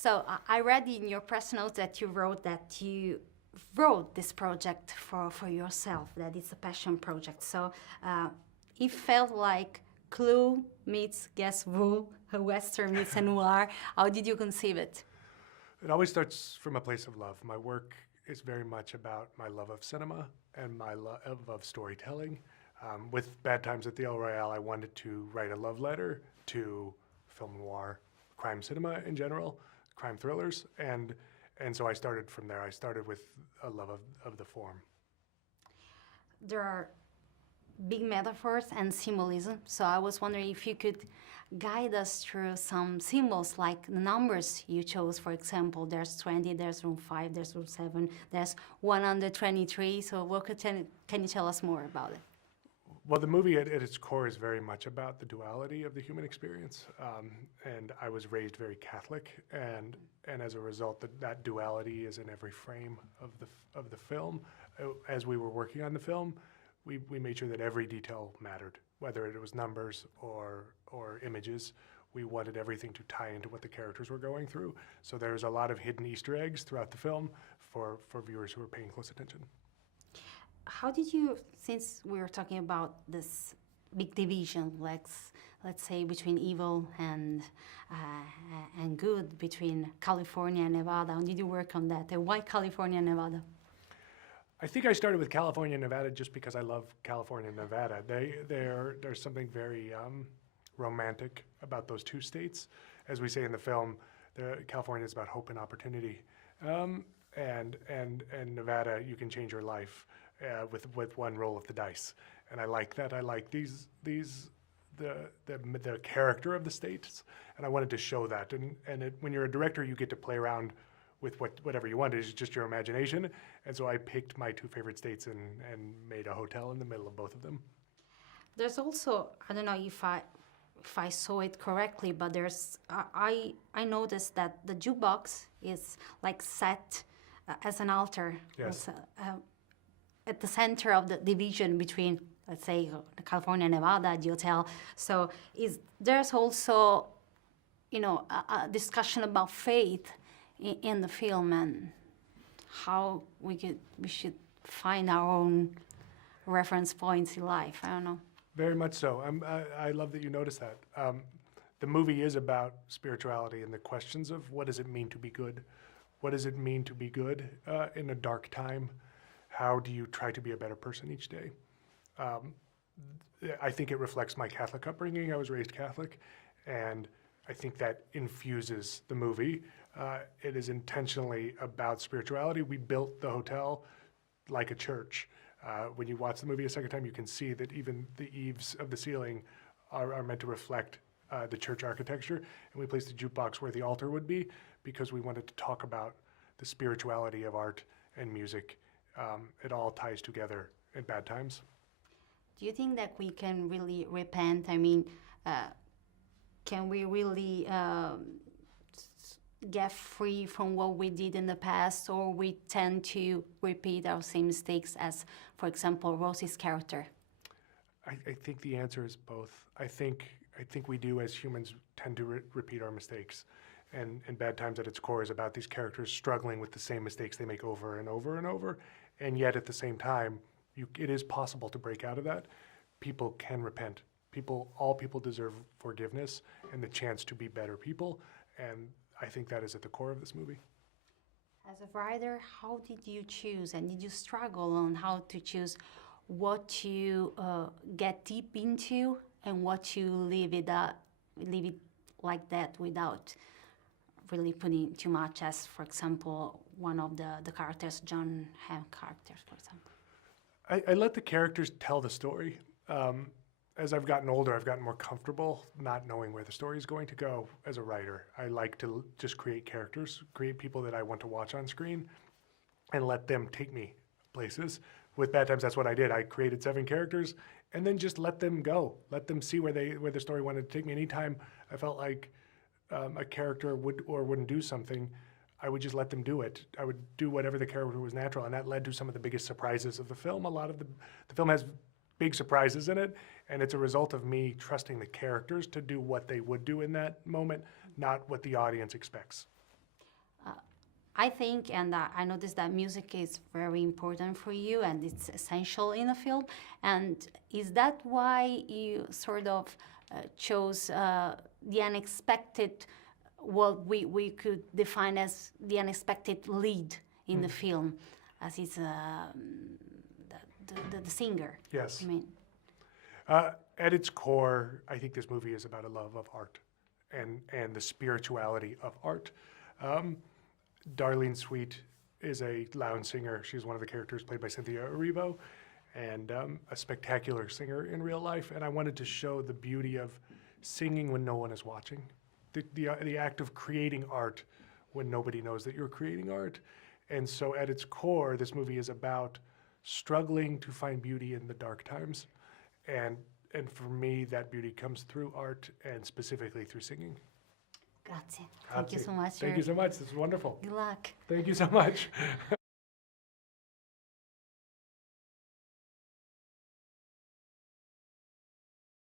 So I read in your press notes that you wrote this project for yourself, that it's a passion project. So it felt like Clue meets Guess Who, a Western meets a noir. How did you conceive it? It always starts from a place of love. My work is very much about my love of cinema and my love of storytelling. With Bad Times at the El Royale, I wanted to write a love letter to film noir, crime cinema in general, crime thrillers, and so I started from there. I started with a love of the form. There are big metaphors and symbolism, so I was wondering if you could guide us through some symbols, like the numbers you chose. For example, there's 20, there's room 5, there's room 7, there's 123. So can you tell us more about it? Well, the movie at its core is very much about the duality of the human experience, and I was raised very Catholic, and as a result, that duality is in every frame of the film. As we were working on the film, we made sure that every detail mattered, whether it was numbers or images. We wanted everything to tie into what the characters were going through. So there's a lot of hidden Easter eggs throughout the film for viewers who are paying close attention. How did you, since we were talking about this big division, let's say between evil and good, between California and Nevada, how did you work on that? And why California and Nevada? I think I started with California and Nevada just because I love California and Nevada. There's something very romantic about those two states. As we say in the film, California is about hope and opportunity, and Nevada, you can change your life with one roll of the dice, and I like that. I like the character of the states, and I wanted to show that. And when you're a director, you get to play around with whatever you want. It's just your imagination, and so I picked my two favorite states and made a hotel in the middle of both of them. There's also, I don't know if I saw it correctly, but there's I noticed that the jukebox is like set as an altar. Yes. At the center of the division between, let's say, California, Nevada, the hotel. So there's also, a discussion about faith in the film and how we should find our own reference points in life. I don't know. Very much so. I love that you noticed that. The movie is about spirituality and the questions of what does it mean to be good? What does it mean to be good in a dark time? How do you try to be a better person each day? I think it reflects my Catholic upbringing. I was raised Catholic, and I think that infuses the movie. It is intentionally about spirituality. We built the hotel like a church. When you watch the movie a second time, you can see that even the eaves of the ceiling are meant to reflect the church architecture. And we placed the jukebox where the altar would be because we wanted to talk about the spirituality of art and music. It all ties together in Bad Times. Do you think that we can really repent? I mean, can we really get free from what we did in the past, or we tend to repeat our same mistakes as, for example, Rosie's character? I think the answer is both. I think we do as humans tend to repeat our mistakes. And Bad Times at its core is about these characters struggling with the same mistakes they make over and over and over. And yet at the same time, it is possible to break out of that. People can repent. All people deserve forgiveness and the chance to be better people. And I think that is at the core of this movie. As a writer, how did you choose, and did you struggle on how to choose what to get deep into and what to leave it like that without really putting too much, as, for example, one of the characters, John Hamm characters, for example? I let the characters tell the story. As I've gotten older, I've gotten more comfortable not knowing where the story is going to go as a writer. I like to just create characters, create people that I want to watch on screen, and let them take me places. With Bad Times, that's what I did. I created 7 characters, and then just let them go. Let them see where the story wanted to take me. Anytime I felt like a character would or wouldn't do something, I would just let them do it. I would do whatever the character was natural, and that led to some of the biggest surprises of the film. A lot of the film has big surprises in it, and it's a result of me trusting the characters to do what they would do in that moment, not what the audience expects. I think, and I noticed that music is very important for you and it's essential in a film. And is that why you sort of chose the unexpected, what we could define as the unexpected lead in the film, as it's the singer? Yes. I mean, At its core, I think this movie is about a love of art and the spirituality of art. Darlene Sweet is a lounge singer. She's one of the characters played by Cynthia Erivo, and a spectacular singer in real life. And I wanted to show the beauty of singing when no one is watching, the act of creating art when nobody knows that you're creating art. And so at its core, this movie is about struggling to find beauty in the dark times. And for me, that beauty comes through art and specifically through singing. grazie. Thank you so much. Thank you so much. This is wonderful. Good luck. Thank you so much.